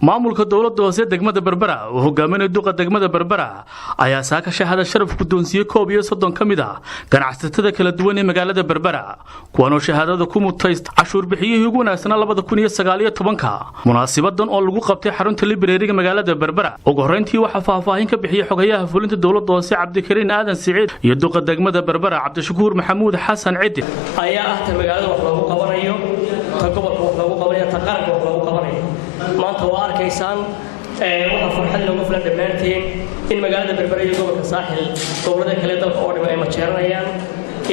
maamulka dawladda hoose degmada Berbera oo hogaaminaya duqa degmada Berbera ayaa saaka shahada sharaf ku doonsiiyay 31 kamid ah ganacsatada kala duwan ee magaalada Berbera kuwaanoo shahadada ku mutayst cashuur bixiyay ugu wanaagsan 2019 munaasibadan oo lagu qabtay xarunta librariga magaalada Berbera ugu horeyntii waxa faahfaahin ka bixiyay xogayaha fulinta dawladda hoose Cabdikariin Aadan Siciid iyo duqa degmada Berbera Cabdishakuur Maxamuud Xasan Cidi ayaa magaalada wax lagu qabanayo gobolka wax lagu qabanayo taqarka wax lagu qabanayo maanta waa arkaysaan waxa farxad lagu filan dhamaanteen in magaalada Berbera iyo gobolka Saaxil gobolada kale dalka oo dhimay ma jeeranayaan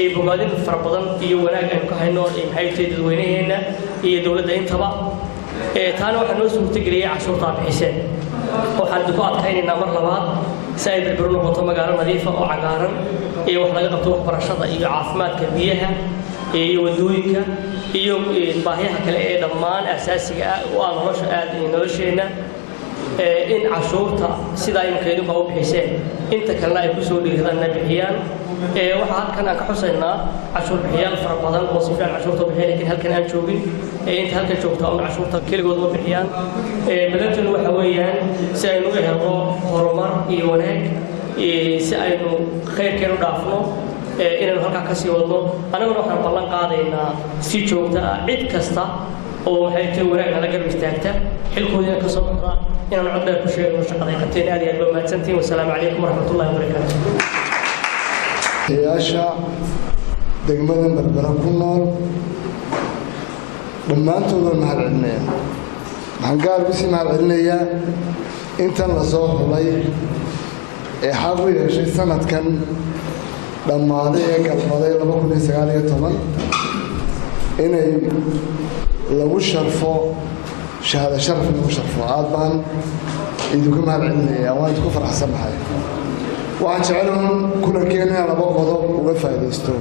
ee bogaadin fara badan iyo wanaag ay ka hayno in hay'adaha dadweynaheena iyo dawladda intaba taana waxa noo suurtageliyay cashuurta bixiseen waxaan ku adkaynaynaa mar labaad si ay Berbera noqoto magaalo nadiif ah oo cagaaran iyo wax laga qabto waxbarashada iyo caafimaadka biyaha iyo wadooyinka iyo baahiyaha kale ee dhammaan asaasiga ah oo nolosha aad iyo nolosheena in cashuurta sida ay markaydu ka bixiseen inta kale ay ku soo dhiirradaan bixiyaan waxa halkan aan ka xusaynaa cashuur bixiyaal fara badan oo si fiican cashuurta bixiyay laakiin halkan aan joogin inta halkan joogto oo cashuurta kaligood ma bixiyaan madaduna waxa weeyaan si ay uga helo horumar iyo wanaag si aynu khayrkeenu dhaafno inaan halka ka sii wadno anaguna waxaan ballan qaadaynaa si joogto ah cid kasta oo waxay tahay wanaag la garab istaagta xilkoodina ka soo baxda inaan cod dheer ku sheegno shaqada ay qabteen aad iyo aad mahadsantiin wassalaamu calaykum waraxmatullaahi wabarakaatuh yaasha degmada Berbera ku nool dhammaantood mahad celinaya waxaan gaar u sii mahad celinayaa intan la soo xulay ee xaq u yeeshay sanadkan dhammaaday ee galbaday 2019 inay lagu sharfo shahada sharaf lagu sharfo aad baan idinku mahad celinayaa waan isku faraxsanahay waxaan jecelahay kulankeena laba qodob uga faa'iideysto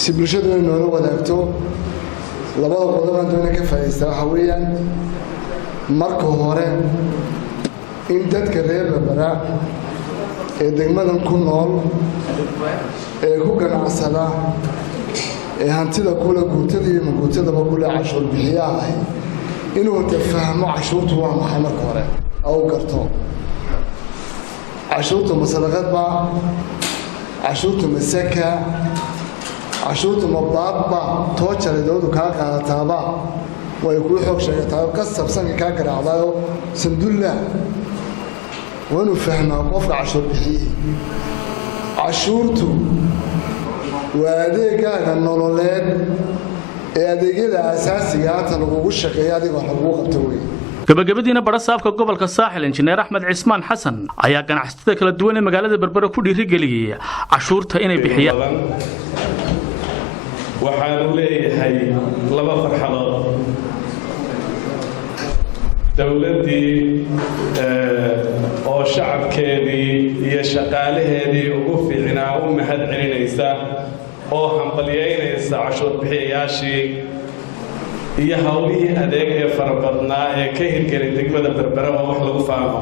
si bulshadu ay noola wadaagto labada qodob aan doonay ka faa'iideysto waxa weeyaan marka hore in dadka reer Berbera ee degmadan ku nool ee ku ganacsada ee hantida kula guurtada iyo guurtadaba kula cashuur bixiyaha inuu tafahmo cashuurtu waa maxay marka hore oo garto cashuurtu masalaqad ba cashuurtu masaka cashuurtu mababa toojale dawladdu ka qaadataaba way ku xoog sheegtaa ka sabsan ka garaacdayo sandulla wanu fahmaa qofka cashuur bixiyay cashuurtu waa adeegaaga nololeed ee adeegyada asaasiga ah tan lagu shaqeeyo adiga wax lagu qabto way gabagabadiina barasaabka gobolka Saaxil injineer Axmed Cismaan Xasan ayaa ganacsatada kala duwan ee magaalada Berbera ku dhiirigeliyay cashuurta inay bixiyaan waxaan u leeyahay laba farxadood dawladdii oo shacabkeedii iyo shaqaalaheedii ugu fiicnaa u mahad celinaysa oo hambalyeynaysa cashuur bixiyayaashii iyo hawlihii adeeg ee farabadnaa ee ka hirgelay degmada Berbera oo wax lagu faamo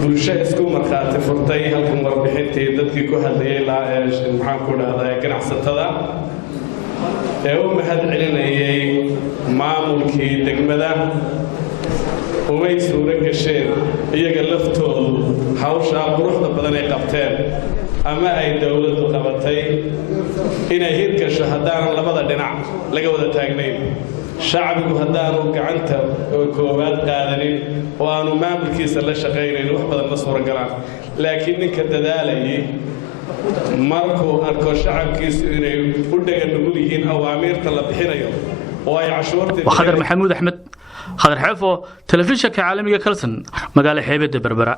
bulsho isku markhaati furtay halkan warbixintii dadkii ku hadlayay maxaan ku dhahdaa ganacsatada ee u mahad celinayay maamulkii degmada umay suuro gasheen iyaga laftoodu hawsha quruxda badan ay qabteen ama ay dawladdu qabatay inay hirgasho haddaanan labada dhinac laga wada taagnayn shacbigu haddaanu gacanta koowaad qaadanin oo aanu maamulkiisa la shaqaynayn wax badan ma suuro galaan laakiin ninka dadaalayay markuu arko shacabkiisu inay u dhagan nugul yihiin awaamiirta la bixinayo oo ay cashuurta Khadar Maxamuud Axmed Khadar Xeefo telefishinka caalamiga Kalsan magaalo xeebada Berbera